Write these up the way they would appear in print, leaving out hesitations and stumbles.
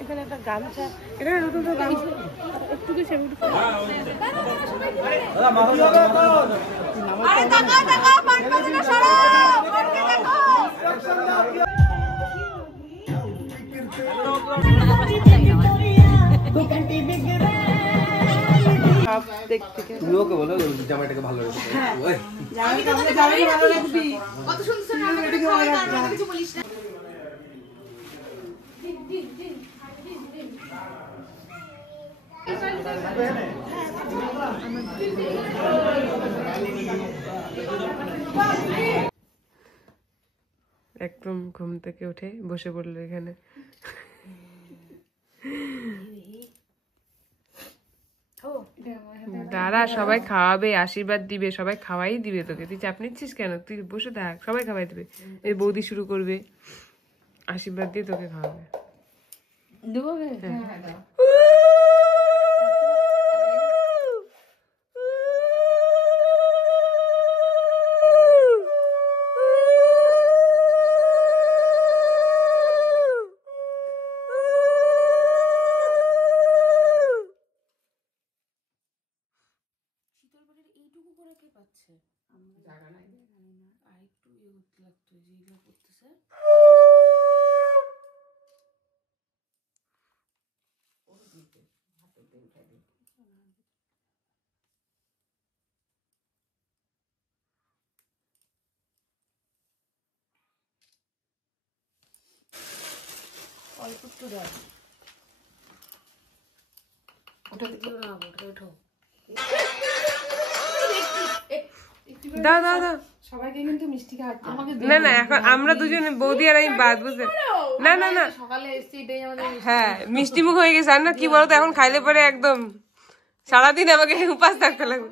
এখানে একটা গামছা, এটা নতুন তো গামছা একটু কি সেটা আরে টাকা টাকা পাঁচটা সরো করকে দেখো সব দেখতে লোকে বলো জামাইটাকে ভালো লাগবে ওই জামাইটাকে ভালো লাগবে কত সুন্দর সুন্দর আমাকে খাওয়াই তার মধ্যে কিছু বলিস না একদম ঘুম থেকে উঠে বসে পড়লো এখানে দাঁড়া সবাই খাওয়াবে আশীর্বাদ দিবে সবাই খাওয়াই দিবে তোকে তুই চাপ নিচ্ছিস কেন তুই বসে থাক সবাই খাওয়াই দিবে এই বৌদি শুরু করবে আশীর্বাদ দিয়ে তোকে খাওয়াবে অল্প একটু দাও ওটা দিও না ওটা ওঠো দাও দাও দাও সবাইকে কিন্তু মিষ্টি খাওয়াতে আমাকে না না এখন আমরা দুজনে বৌদি আর আমি বাদ বুঝে না না না সকালে এসে এটাই আমাদের হ্যাঁ মিষ্টি মুখ হয়ে গেছে আর না কি বলতো এখন খাইলে পরে একদম সারাদিন আমাকে উপাস থাকতে লাগবে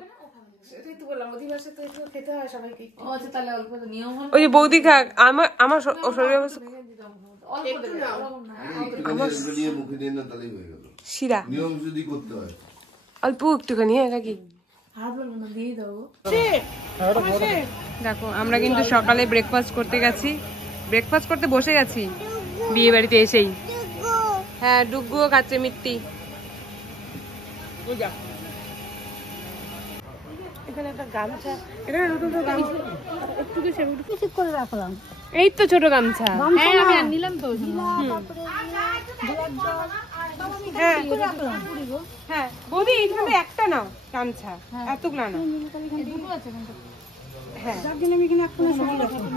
ওই যে বৌদি খাক আমার আমার শরীর অবস্থা শিরা অল্প একটুখানি হ্যাঁ কাকি দেখো আমরা কিন্তু সকালে ব্রেকফাস্ট করতে গেছি ব্রেকফাস্ট করতে বসে গেছি বিয়ে বাড়িতে এসেই হ্যাঁ ডুগুও খাচ্ছে মিট্টি এখানে একটা গামছা এটা নতুন তো গামছা একটু কি সেটা ঠিক করে রাখলাম এই তো ছোট গামছা হ্যাঁ আমি নিলাম তো হ্যাঁ বৌদি এইখানে একটা নাও গামছা এতগুলো নাও হ্যাঁ আমি এখানে একটা সময় রাখলাম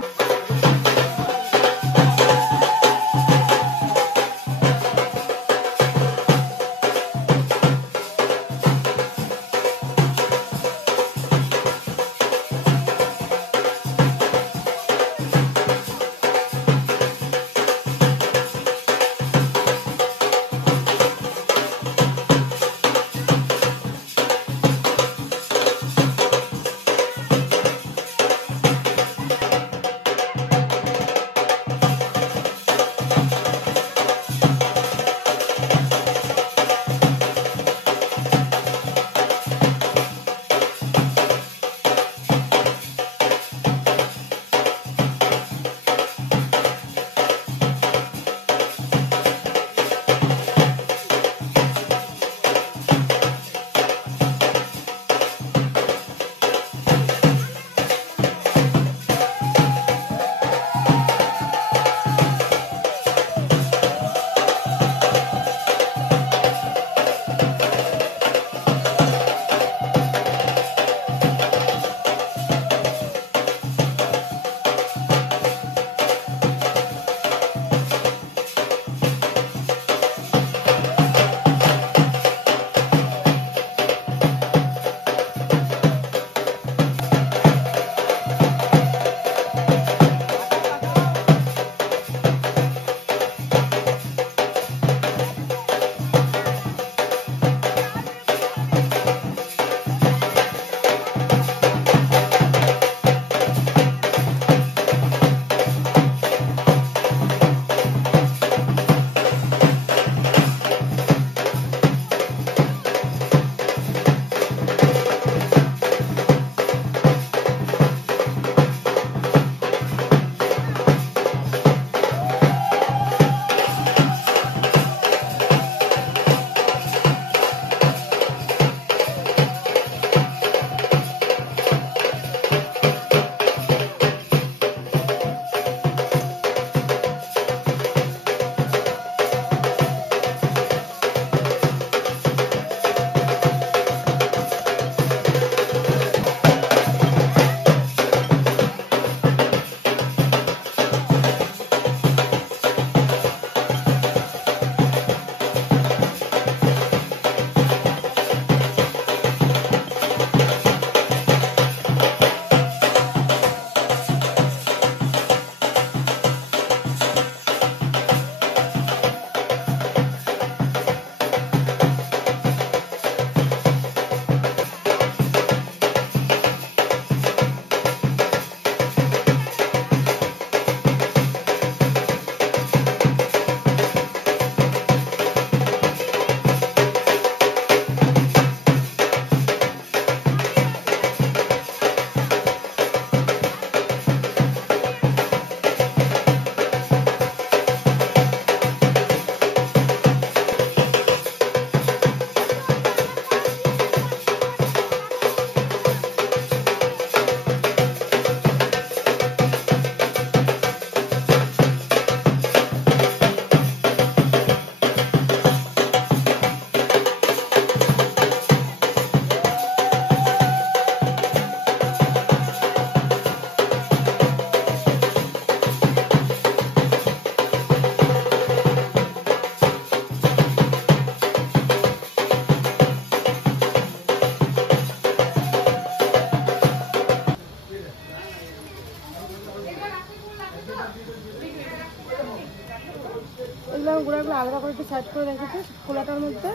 একটু সাইড করে রেখেছে খোলাটার মধ্যে,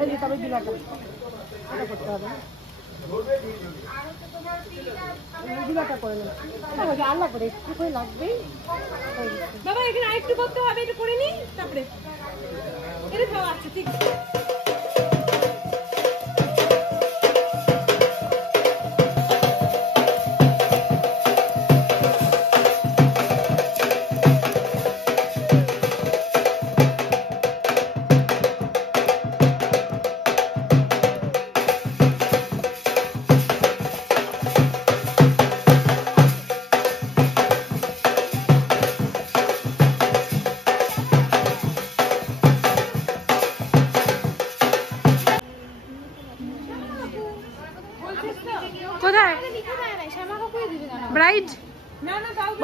এই যে তবে বিলাটা এটা করতে হবে, বিলাটা করে নেব। আর লাগবে একটু করে লাগবেই বাবা, এখানে আরেকটু করতে হবে, একটু করে নিই তারপরে এটা খাওয়া। আচ্ছা ঠিক আছে। কোথায় ব্রাইড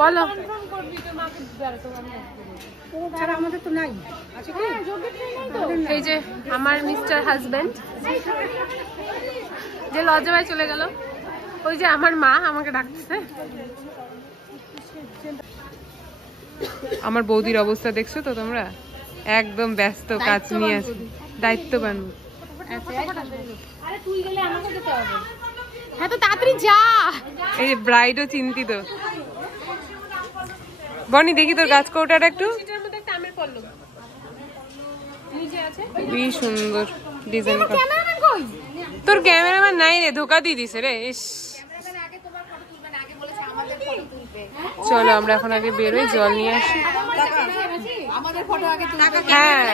বলো? আমাদের তো নাই। এই যে আমার মিস্টার হাজবেন্ড যে লজ্জায় চলে গেল, ওই যে আমার মা আমাকে ডাকতেছে। আমার বৌদির অবস্থা দেখছো তো তোমরা, একদম ব্যস্ত, কাজ নিয়ে আছে, দায়িত্ববান। হ্যাঁ তো তাড়াতাড়ি যা। এই যে ব্রাইডও চিন্তিত। বনি দেখি তোর গাছ কৌটাটা একটু, কি সুন্দর ডিজাইন। তোর ক্যামেরাম্যান নাই রে, ধোকা দিয়ে দিছে রে। ইস, চলো আমরা এখন আগে বেরোই, জল নিয়ে আসি। হ্যাঁ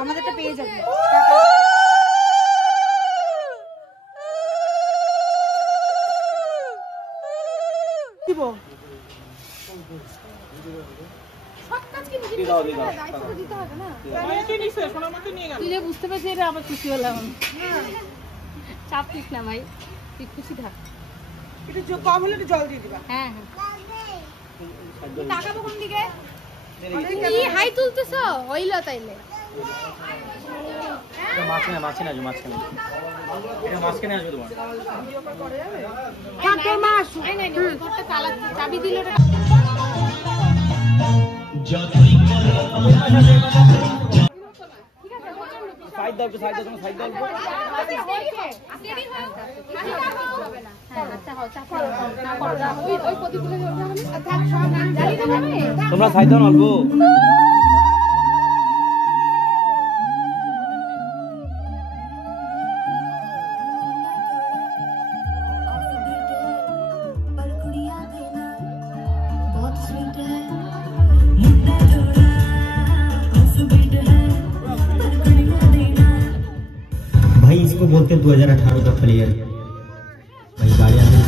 আমাদেরটা পেয়ে যাবে। বুঝতে পারছি এটা আবার খুশি হলাম। চাপ দিস না ভাই, তুই খুশি থাক। একটু কম হলে একটু জল দিয়ে দিবা। হ্যাঁ তাকাবো কোন দিকে? তুমি হাই তুলতেছো হইলো তাইলে। মাছ কেন আসবে তোমার? চাবি দিল সাইড দাও, একটু সাইড দাও, তুমি সাইড দাও। তোমরা সাইড দাও অল্প। भाई इसको बोलते हैं 2018 का प्लेयर। भाई गाड़ी आते हैं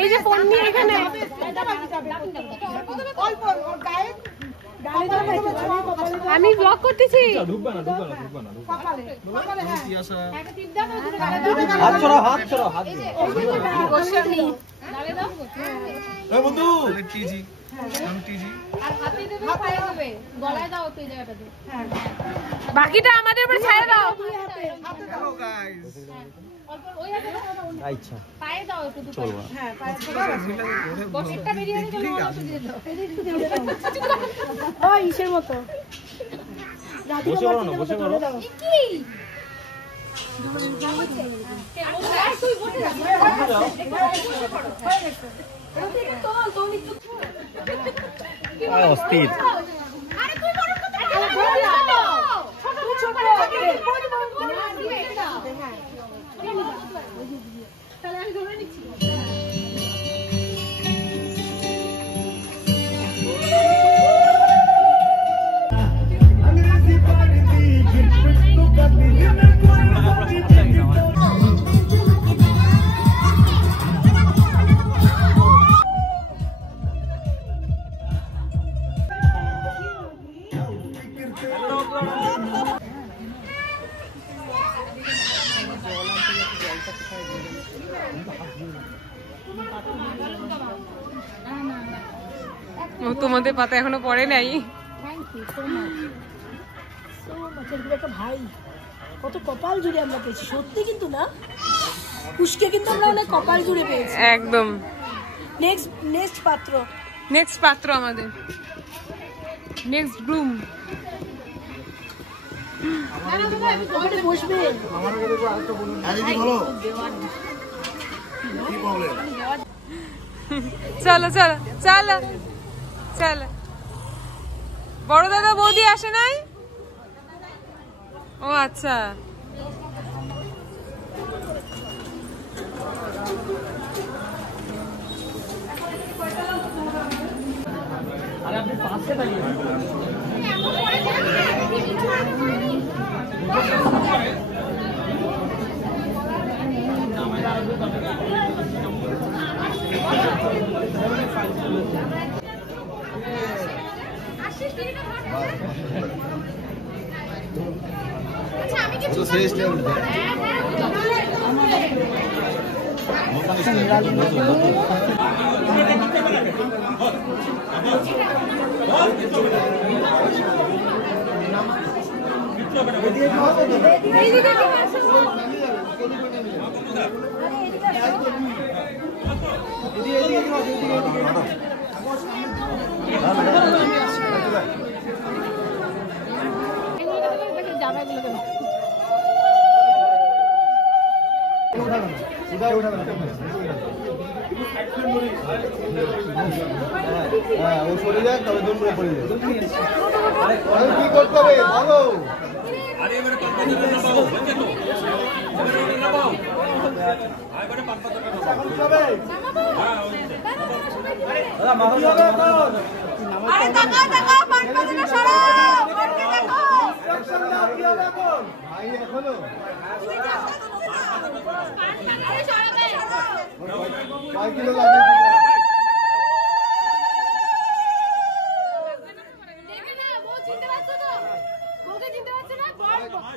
এই যে ফোন নিয়ে এখানে আমি ব্লগ করতেছি। হাত ছড়াও, হাত ছড়াও, হাত বাকিটা আমাদের উপরে ছেড়ে দাও। আচ্ছা পায়ে দাও একটু দুটো। চলবো। হ্যাঁ পায়ে দাও। বসেরটা বেরিয়ে গেল ওটা দিয়ে দাও। ওই ইসের মতো। বসে পড়ো না, বসে পড়ো। কি? তুই বসে যা। অস্থির। আরে তুই বড় কথা ছোট তাহলে আমি ধরে নিচ্ছি। তোমাদের পাতা এখনো পড়ে নাই। Thank you so much. একটা ভাই, কত কপাল জুড়ে আমরা পেয়েছি সত্যি, কিন্তু না পুষ্কে কিন্তু আমরা অনেক কপাল জুড়ে পেয়েছি একদম। নেক্সট পাত্র আমাদের নেক্সট গ্রুম। বসবে চলো চলো চলো চলো। বড় দাদা বৌদি আসে নাই? ও আচ্ছা।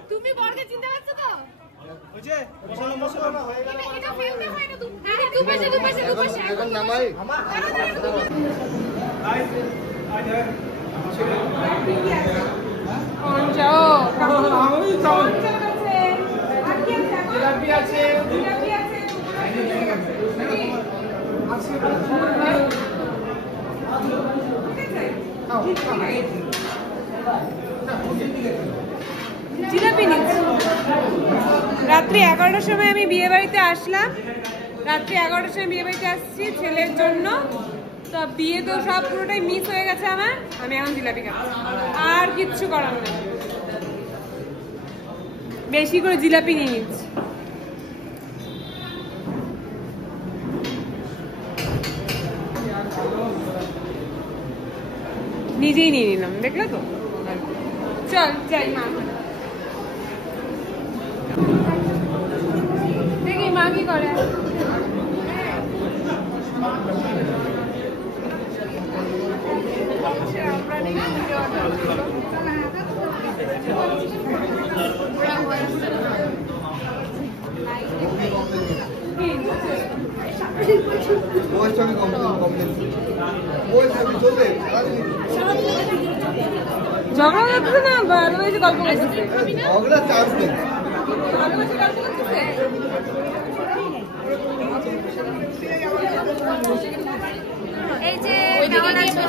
তুমি বড়কে চিনতে পারছো তো? জিলাপি নিচ্ছি। রাত্রি 11টার সময় আমি বিয়ে বাড়িতে আসলাম। রাত্রি 11টার সময় বিয়ে বাড়িতে আসছি ছেলের জন্য। তো বিয়ে তো সব পুরোটাই মিস হয়ে গেছে আমার। আমি এখন জিলাপি খাচ্ছি, আর কিচ্ছু করার নেই। বেশি করে জিলাপি নিয়ে নিচ্ছি। নিজেই নিয়ে নিলাম, দেখলে তো। চল যাই মা, দেখি মা কি করে। ঝগড়া করতেছে না, ভালোবেসে গল্প করতেছে। এই যে কেমন আছো?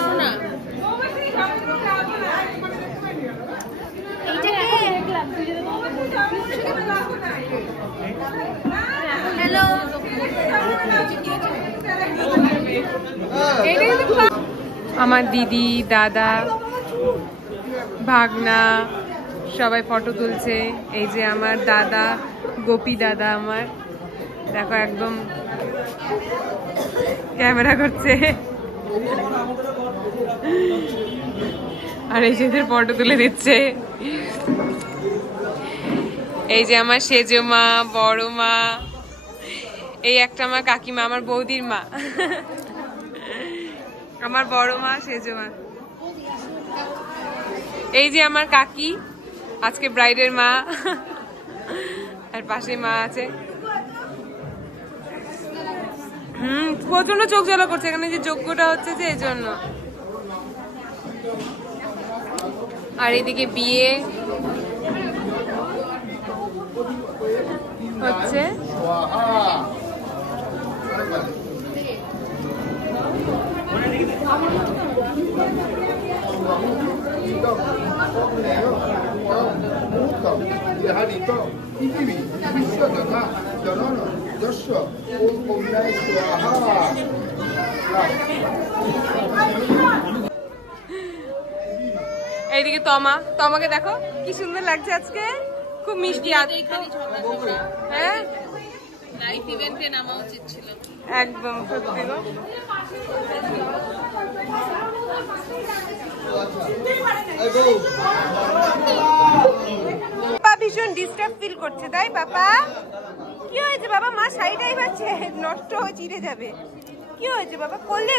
হ্যালো, আমার দিদি, দাদা, ভাগনা সবাই ফটো তুলছে। এই যে আমার দাদা, গোপী দাদা আমার, দেখো একদম ক্যামেরা করছে। আর এই যে ফটো তুলে দিচ্ছে। এই যে আমার সেজো মা, বড় মা, এই একটা আমার কাকিমা, আমার বৌদির মা, আমার বড় মা সেজো মা। এই যে আমার কাকি, আজকে ব্রাইডের মা, আর পাশে মা আছে। প্রচন্ড চোখ জ্বালা করছে, এখানে যে যজ্ঞটা হচ্ছে যে এই জন্য। আর এদিকে বিয়ে হচ্ছে এইদিকে তমাকে দেখো কি সুন্দর লাগছে আজকে, খুব মিষ্টি। হ্যাঁ লাইভ ইভেন্টে নামা উচিত ছিল একদম, সত্যি গো। পাপা ভীষণ ডিস্টার্ব ফিল করছে, তাই পাপা? কি হয়েছে বাবা? মা শাড়িটাই পাচ্ছে নষ্ট হয়ে চিড়ে যাবে। কি হয়েছে বাবা? করলে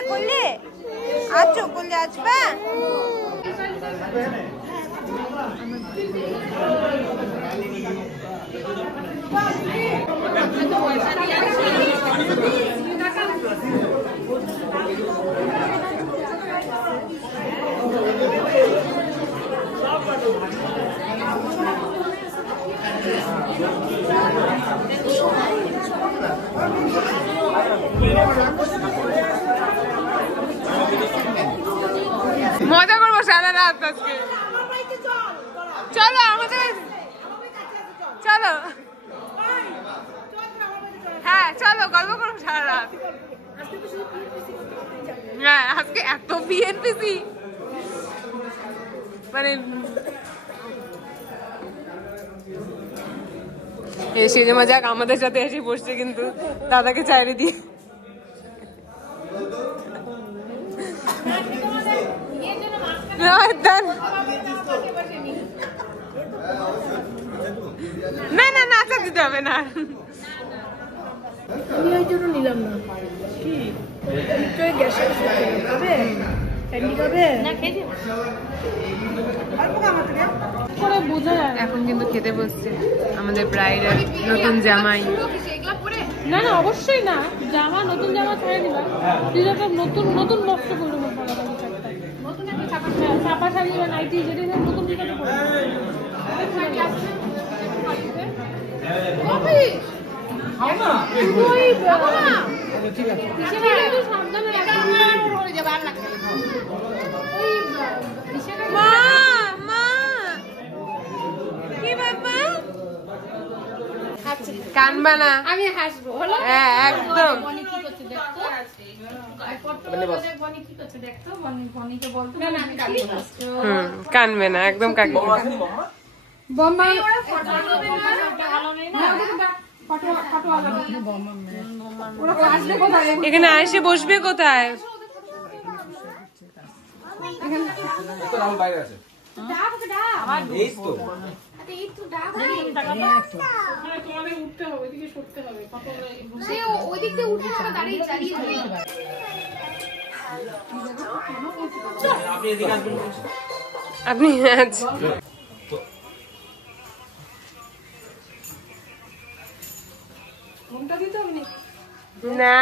আছো, করলে আসবা? মজা করবো সারা রাত আজকে। চলো আমাদের, চলো হ্যাঁ চলো গল্প করবো সারা রাত। হ্যাঁ আজকে এত বিএনপিসি মানে এসে যে মজাক আমাদের সাথে এসে বসছে কিন্তু দাদাকে চাইরে দিয়ে। না না নাচা দিতে হবে না, আমি ওই জন্য নিলাম না। এখন কিন্তু খেতে বসছে আমাদের ব্রাইড আর নতুন জামাই। না না অবশ্যই না, জামা নতুন জামা ছেড়ে দিলাম, নতুন নতুন বস্ত্র করবো, চাপা শাড়ি বা নাইটি যেটা নতুন কানবা না, আমি হাসবো। হ্যাঁ একদম। কানবে না একদম, কাকি এখানে এসে বসবে কোথায়? আপনি না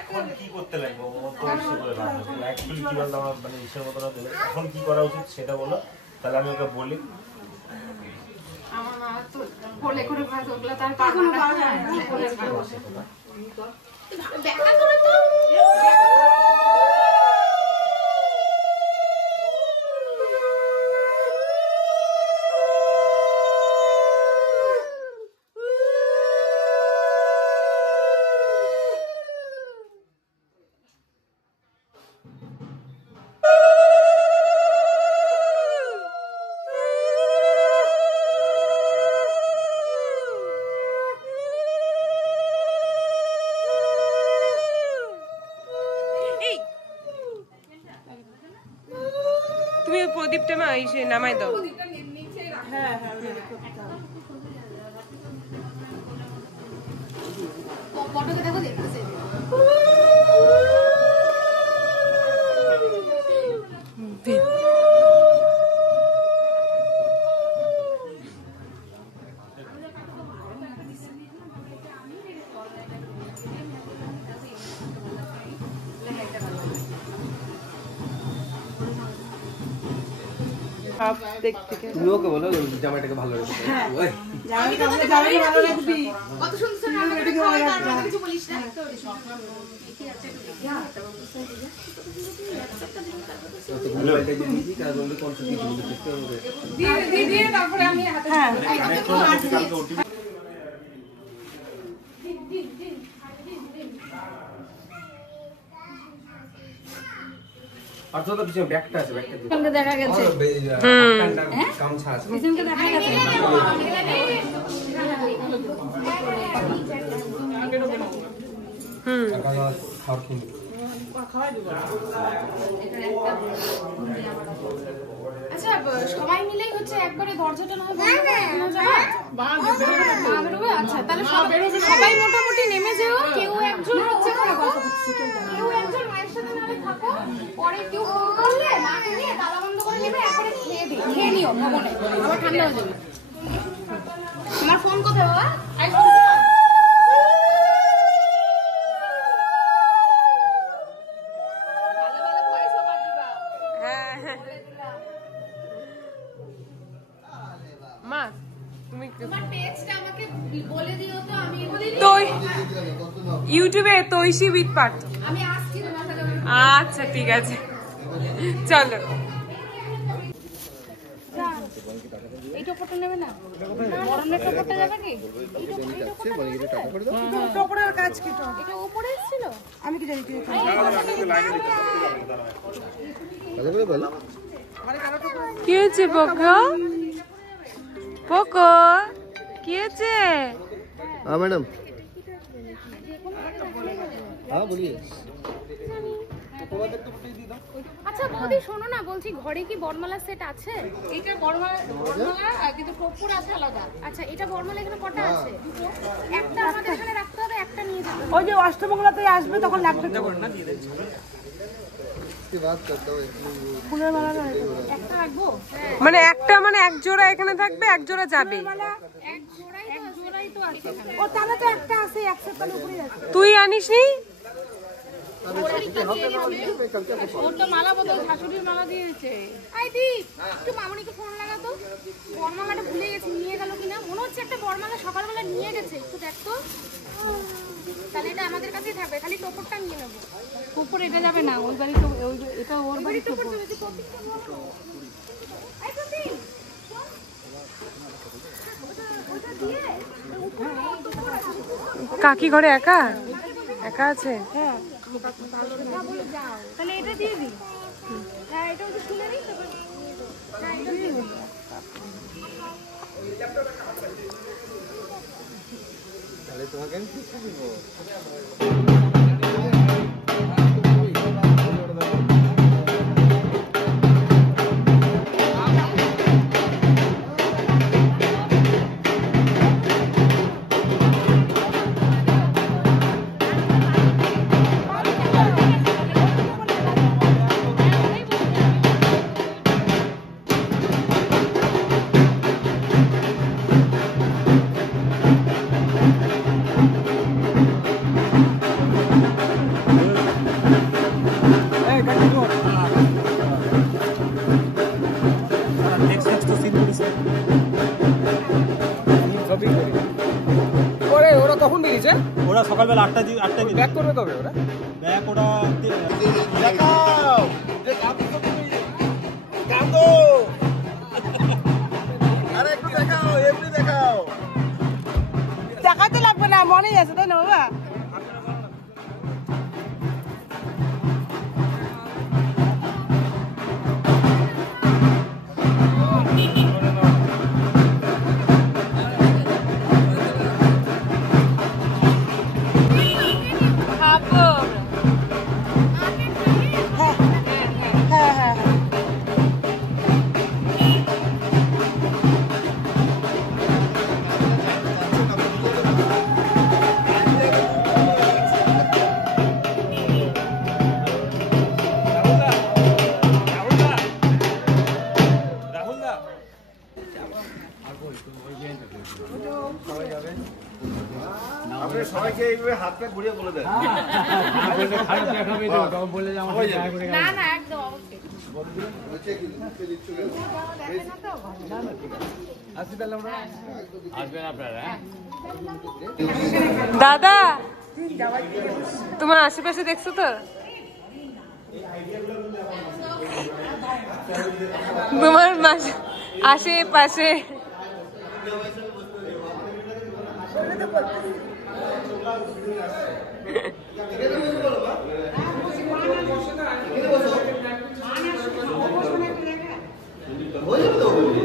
এখন কি করতে লাগবে? অ্যাকচুয়ালি কি বলতো আমার মানে ইচ্ছের মতো না দেবে। এখন কি করা উচিত সেটা বলো, তাহলে আমি ওকে বলি। আমার মা তো বলে করে ভাত ওগুলা তার পাগল না বলে ব্যাখ্যা করে তো প্রদীপটা মা এসে নামাই দাও। হ্যাঁ ফটোকে দেখো দেখতেছে সব দিক থেকে তুমি ওকে বলো জামাইটাকে ভালো রাখতে। জামাইকে ভালো রাখবি। কত সুন্দর রান্নাটা খাওয়াই তার কিছু বলিস না। দিয়ে তারপরে আমি হাতে আর তো পিছনে ব্যাগটা আছে, ব্যাগটা দিই। সঙ্গে দেখা গেছে গামছা আছে। পিছনকে দেখা গেছে খাওয়ার কিনে আচ্ছা সবাই মিলেই হচ্ছে একবারে দরজাটা না হয় আচ্ছা তাহলে সবাই মোটামুটি নেমে যেও, কেউ একজন হচ্ছে কেউ একজন মায়ের সাথে নালে থাকো, পরে কেউ ফোন করলে মাকে নিয়ে তালা বন্ধ করে নেবে, একবারে খেয়ে নিও ভবনে, আবার ঠান্ডা হয়ে যাবে। আমার ফোন কোথায় বাবা? মা তুমি তোমার পেজটা আমাকে বলে দিও তো, আমি ইউটিউবে তৈশি উইথ পার্থ। আমি আসছি তোমার সাথে। আচ্ছা ঠিক আছে চলো। এই টোপরটা নেবে না? গরমের টোপরটা যাবে কি? টোপরের কাজ কি? এটা উপরে ছিল, আমি কি জানি? কি হয়েছে পোকো? পোকো কি হয়েছে? हाँ मैडम, हाँ बोलिए। আচ্ছা বৌদি শোনো না, বলছি ঘরে কি বরমালা সেট আছে? এটা বরমালা কিন্তু কপুর আছে আলাদা। আচ্ছা এটা বরমালা এখানে কটা আছে? দুটো। একটা আমাদের এখানে রাখতে হবে, একটা নিয়ে যেতে হবে। ওই যে অষ্টমঙ্গলাতে আসবে তখন লাগবে তো। ফুলের মালা না একটা রাখবো? হ্যাঁ মানে একটা মানে এক জোড়া এখানে থাকবে, এক জোড়া যাবে। এক জোড়াই তো আছে এখানে। ও তাহলে তো একটা আছে, একশো তাহলে উপরে আছে। তুই আনিসনি? ওর তো মালা বদল শাশুড়ির মালা দিয়েছে। আই দি একটু মামুনিকে ফোন লাগাতো, বরমালাটা ভুলে গেছি, নিয়ে গেল কিনা। মনে হচ্ছে একটা বরমালা সকালবেলা নিয়ে গেছে, একটু দেখতো। তাহলে এটা আমাদের কাছেই থাকবে, খালি টোপরটা নিয়ে নেবো। টোপর এটা যাবে না, ওই বাড়ি তো এটা ওর বাড়ি টোপর। কাকি ঘরে একা একা আছে? তাহলে এটা দিয়ে দিই। হ্যাঁ এটা একটু তুলে নিই, তারপর হ্যাঁ এটা দিয়ে দিই। তাহলে তোমাকে আমি কিছু দিব। ওরা তখন বেরিয়েছে, ওরা সকালবেলা 8টায় বেরিয়ে ব্যাক করবে কবে ওরা? ব্যাগ ওরা দেখাতে লাগবে না, মনেই আছে তাই না বাবা? সবাইকে এইভাবে হাত পা ঘুরিয়ে বলে দেন। না না একদম দাদা তোমার আশেপাশে দেখছো তো? তোমার আশেপাশে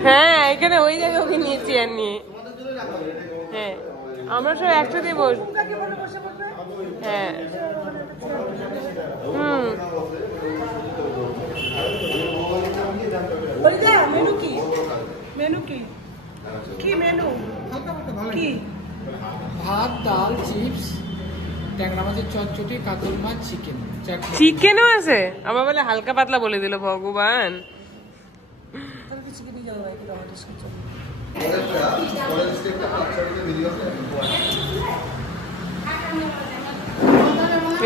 হ্যাঁ এখানে ওই জায়গায় ওকে নিয়ে চেয়ার নিয়ে। হ্যাঁ আমরা সব একসাথে বস। হ্যাঁ মেনু কি? মেনু কি? কি মেনু? কি? ভাত, ডাল, চিপস, ট্যাংরা মাছের চচ্চড়ি, কাতল মাছ, চিকেন। চিকেনও আছে? আমার বলে হালকা পাতলা বলে দিল ভগবান।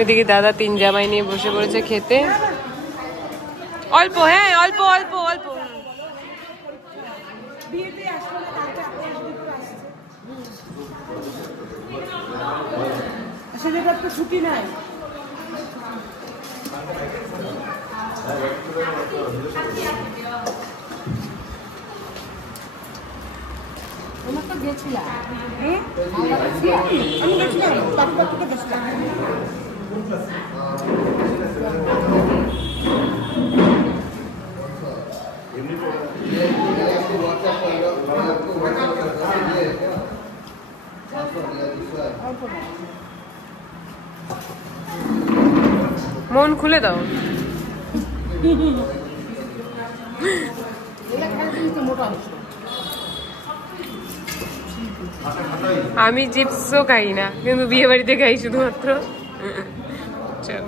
এদিকে দাদা 3 জামাই নিয়ে বসে পড়েছে খেতে। অল্প, হ্যাঁ অল্প অল্প অল্প। ছেলেটার তো ছুটি নাই। তোমরা তো গেছিলা। আমি গেছিলাম, বাড়ির থেকে গেছিলাম। মন খুলে দাও। আমি চিপসও খাই না, কিন্তু বিয়ে বাড়িতে খাই শুধুমাত্র। চল।